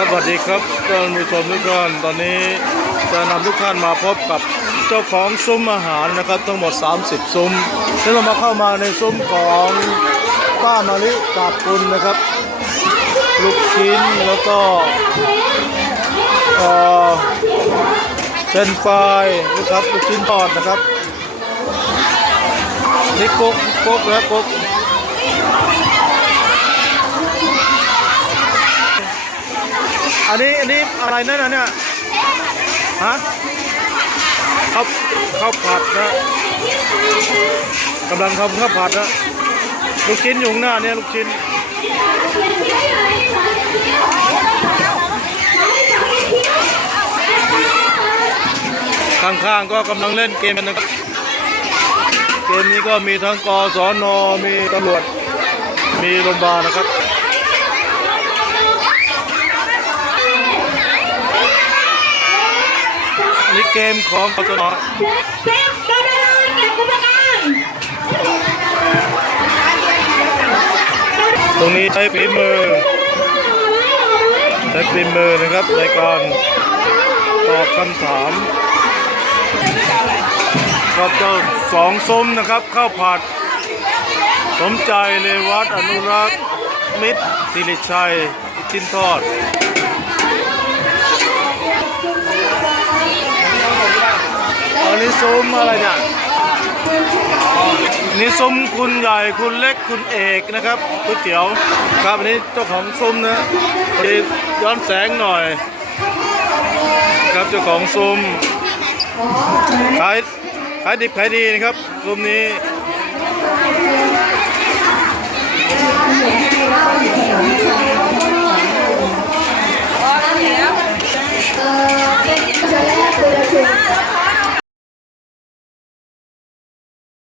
ครับสวัสดีครับท่านผู้ชมทุกท่านตอนนี้จะนำทุกท่านมาพบกับเจ้าของซุ้มอาหารนะครับ ทั้งหมด 30 ซุ้มที่เรามาเข้ามาในซุ้มของป้ามะลิปราบปุนนะครับ ลูกชิ้นแล้วก็เอ่อเชนฟายนะครับลูกชิ้นทอดนะครับนี่กุ๊กกุ๊กนะกุ๊ก อันนี้อันนี้อะไรนั่นน่ะเนี่ยฮะข้าวข้าวผัดนะกำลังทำข้าวผัดนะลูกชิ้นอยู่หน้าเนี่ยลูกชิ้นข้างๆก็กำลังเล่นเกมกันนะครับ เกมนี้ก็มีทั้งกสนมีตำรวจ มีโรงพยาบาลนะครับ นี่เกมของกสนเซ็ตกระดานก็บอุปกรตรงนี้ใช้ฝีมือใช้ฝีมือนะครับในการตอบคำถามกับเจ้าสองซุ้มนะครับข้าวผัด สมใจเลวัตอนุรักษ์มิตรสิริชัยชิ้นทอด อันนี้ ซุ้มอะไรเนี่ยนี่ซุ้มคุณใหญ่คุณเล็กคุณเอกนะครับก๋วยเตี๋ยวครับอันนี้เจ้าของซุ้มนะพอดีย้อนแสงหน่อย ครับเจ้าของซุ้มขายขายดิบขายดีนะครับซุ้มนี้